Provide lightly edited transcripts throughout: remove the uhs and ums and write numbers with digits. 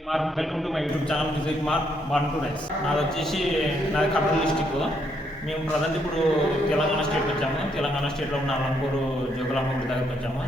Kumar, welcome to my YouTube channel Vijay Kumar ban to rice. నాది Kurnool district. మేము present ఇప్పుడు తెలంగాణ స్టేట్కి వచ్చాము. తెలంగాణ స్టేట్లో ఉన్న అలంపూరు జోగులాంబ గుడి దగ్గరికి వచ్చాము.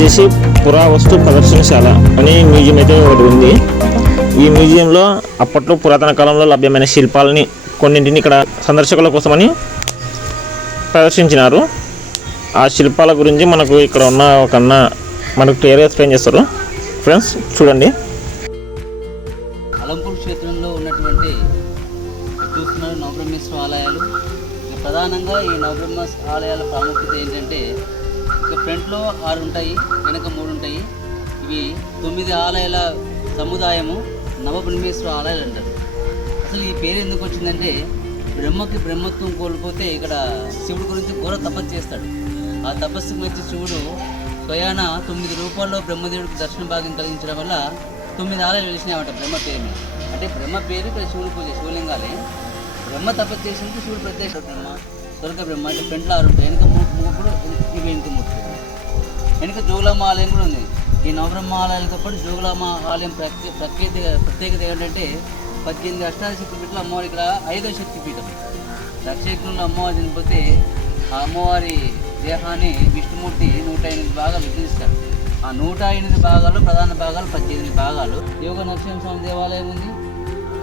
చేసి పురావస్తు ప్రదర్శనశాల అనే మ్యూజియం అయితే ఒకటి ఉంది. ఈ మ్యూజియంలో అప్పట్లో పురాతన కాలంలో లభ్యమైన శిల్పాలని కొన్నింటిని ఇక్కడ సందర్శకుల కోసమని ప్రదర్శించినారు. ఆ శిల్పాల గురించి మనకు ఇక్కడ ఉన్న ఒక అన్న మనకు క్లియర్గా ఎక్స్ప్లెయిన్ చేస్తారు. ఫ్రెండ్స్ చూడండి. అలంపూర్ క్షేత్రంలో ఉన్నటువంటి చూస్తున్నారు నవబ్రహ్మేశ్వర ఆలయాలు. ప్రధానంగా ఈ నవబ్రహ్మేశ్వర ఆలయాల ప్రాముఖ్యత ఏంటంటే ఫ్రంట్లో 6 ఉంటాయి, వెనక 3 ఉంటాయి. ఇవి 9 ఆలయాల సముదాయము నవబ్రహ్మేశ్వర ఆలయాలు అంటారు. అసలు ఈ పేరు ఎందుకు వచ్చిందంటే బ్రహ్మకి బ్రహ్మత్వం కోల్పోతే ఇక్కడ శివుడి గురించి ఘోర తపస్సు చేస్తాడు. ఆ తపస్సుకు వచ్చి శివుడు స్వయాన 9 రూపాల్లో బ్రహ్మదేవుడికి దర్శన భాగ్యం కలిగించడం వల్ల 9 ఆలయాలు వెలిసినాయన్నమాట బ్రహ్మ పేరు మీద. అంటే బ్రహ్మ పేరు ఇక్కడ శివుడు పూజ, శివలింగాలే. బ్రహ్మ తపస్సు చేసినందుకు శివుడు ప్రత్యక్ష బ్రహ్మ, స్వర్గ బ్రహ్మ. అంటే ఫ్రంట్లో 6 ఉంటాయి, వెనుక 3 ఇవి వెనుక 3. వెనుక జోగులాంబ ఆలయం కూడా ఉంది. ఈ నవబ్రహ్మ ఆలయాలతో పాటు జోగులాంబ ఆలయం ప్రత్యేకత ఏంటంటే 18 అష్టాదశ శక్తిపీఠాలు అమ్మవారి ఇక్కడ 5వ శక్తిపీఠం. దక్షయజ్ఞంలో అమ్మవారు చనిపోతే ఆ అమ్మవారి దేహాన్ని విష్ణుమూర్తి 108 భాగాలు విభజిస్తారు. ఆ 108 భాగాలు ప్రధాన భాగాలు 18 భాగాలు. యోగ నరసింహస్వామి దేవాలయం ఉంది,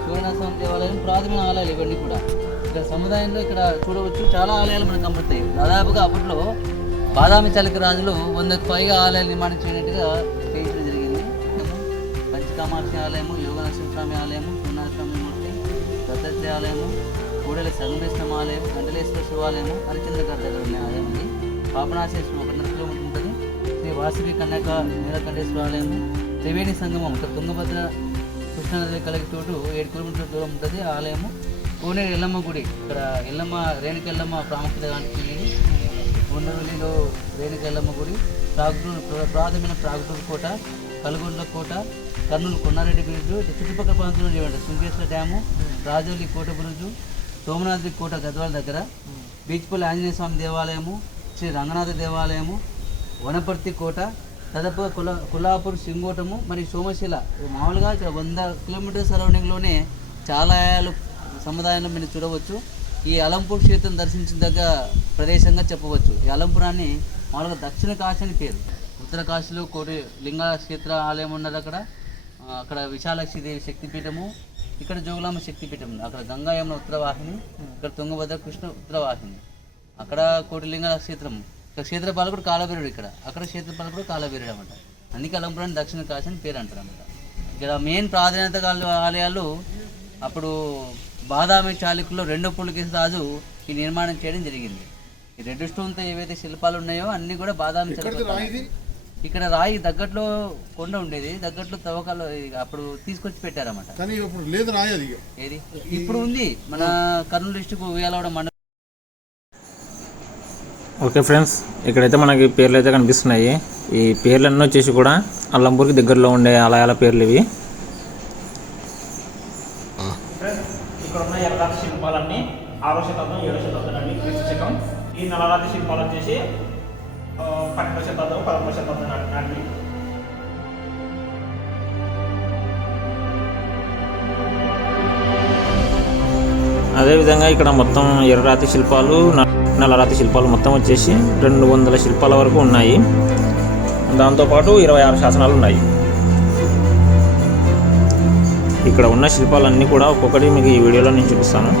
శివనాథస్వామి దేవాలయం, ప్రాథమిక ఆలయాలు ఇవన్నీ కూడా ఇక్కడ సముదాయంలో ఇక్కడ చూడవచ్చు. చాలా ఆలయాలు మనకు కనబడతాయి. దాదాపుగా అప్పట్లో బాదామి చలక రాజులు 100కు పైగా ఆలయాలు నిర్మాణించినట్టుగా చేయించడం జరిగింది. పంచకామాక్షి ఆలయము, యోగ నరసింహస్వామి ఆలయము, శివనాథస్వామి మూర్తి, దత్తాత్రేయ ఆలయము, కూడలి సంగమేశ్వరం ఆలయం, గండలేశ్వర శివాలయము, హరిచంద్ర గారి దగ్గర ఉన్న ఆలయం ఉంది. పాపనాశేశ్వరం 1.5 కిలోమీటర్ ఉంటుంది. శ్రీ వాసవి కన్యక నీలకంఠేశ్వర ఆలయము, త్రివేణి సంగమం ఇక్కడ తుంగభద్ర కృష్ణానది కలిగి చోటు 7 కిలోమీటర్ల దూరం ఉంటుంది ఆలయము. కోనేరు ఎల్లమ్మ గుడి, ఇక్కడ ఎల్లమ్మ రేణుక ఎల్లమ్మ ప్రాముఖ్యత కానిస్తుంది. ఉండవల్లిలో రేణుక ఎల్లమ్మ గుడి, ప్రాథమిక ప్రాగుటూరు కోట, కలుగొండ కోట, కర్నూలు కొన్నారెడ్డి బ్రిడ్జు, చుట్టుపక్కల ప్రాంతంలో చేయండి శృంగేశ్వర డ్యాము, రాజోలి కోట బ్రిడ్జు, సోమనాథి కోట గద్వాల దగ్గర, బీచ్పల్లి ఆంజనేయ స్వామి దేవాలయము, శ్రీ రంగనాథ దేవాలయము, వనపర్తి కోట, దాదాపుగా కొల్లాపూర్ సింగోటము, మరి సోమశిల. మామూలుగా ఇక్కడ 100 కిలోమీటర్ సరౌండింగ్లోనే చాలా ఆలయాలు సముదాయంలో మీరు చూడవచ్చు. ఈ అలంపూర్ క్షేత్రం దర్శించదగ్గ ప్రదేశంగా చెప్పవచ్చు. ఈ అలంపురాన్ని మామూలుగా దక్షిణ కాశీ అని పేరు. ఉత్తర కాశీలో కోటి లింగ క్షేత్ర ఆలయం ఉన్నది. అక్కడ విశాలాక్షి దేవి శక్తిపీఠము, ఇక్కడ జోగులాంబ శక్తిపీఠం ఉంది. అక్కడ గంగా యమున ఉత్తరవాహిని, ఇక్కడ తుంగభద్ర కృష్ణ ఉత్తరవాహిని, అక్కడ కోటిలింగాల క్షేత్రం, ఇక్కడ క్షేత్రపాలకుడు కాలభైరుడు, అక్కడ క్షేత్రపాలకుడు కాలభైరుడు అనమాట. అందుకే అలంపురాన్ని దక్షిణ కాశీ అని పేరు అంటారు అనమాట. ఇక్కడ మెయిన్ ప్రాధాన్యత ఆలయాలు అప్పుడు బాదామి చాళుక్యుల్లో రెండో పులకేశి రాజు ఈ నిర్మాణం చేయడం జరిగింది. ఈ రెడ్ స్టోన్తో ఏవైతే శిల్పాలు ఉన్నాయో అన్నీ కూడా బాదామి చాళుక్యులు. ఇక్కడ రాయి దగ్గట్లో కొండ ఉండేది, దగ్గట్లో తవ్వకాలు అప్పుడు తీసుకొచ్చి పెట్టారన్నమాట. ఏది ఇప్పుడు ఉంది మన కర్నూలు డిస్ట్రిక్ట్ ఉయ్యాలవాడ మండలం. ఓకే ఫ్రెండ్స్, ఇక్కడైతే మనకి పేర్లు అయితే కనిపిస్తున్నాయి. ఈ పేర్లన్నీ వచ్చేసి కూడా అల్లంపూర్కి దగ్గరలో ఉండే ఆలయాల పేర్లు ఇవి. ఇక్కడ ఉన్న ఎర్రరాతి శిల్పాలన్నీ 6వ శతాబ్దం 7వ శతాబ్దం అండి క్రీస్తు శకం. ఈ నల్లరాతి శిల్పాలు వచ్చేసి 12వ శతాబ్దం 11వ శతాబ్దం నాటి. అదేవిధంగా ఇక్కడ మొత్తం ఎర్రరాతి శిల్పాలు, నల్లరాతి శిల్పాలు మొత్తం వచ్చేసి 200 శిల్పాల వరకు ఉన్నాయి. దాంతోపాటు 26 శాసనాలు ఉన్నాయి. ఇక్కడ ఉన్న శిల్పాలన్నీ కూడా ఒక్కొక్కటి మీకు ఈ వీడియోలో నేను చూపిస్తాను.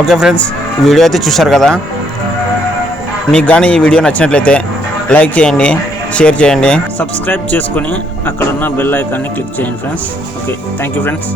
ఓకే ఫ్రెండ్స్, వీడియో అయితే చూశారు కదా. మీకు కానీ ఈ వీడియో నచ్చినట్లయితే లైక్ చేయండి, షేర్ చేయండి. సబ్స్క్రైబ్ చేసుకొని అక్కడ ఉన్న బెల్ ఐకాన్ని క్లిక్ చేయండి friends. Okay, thank you friends.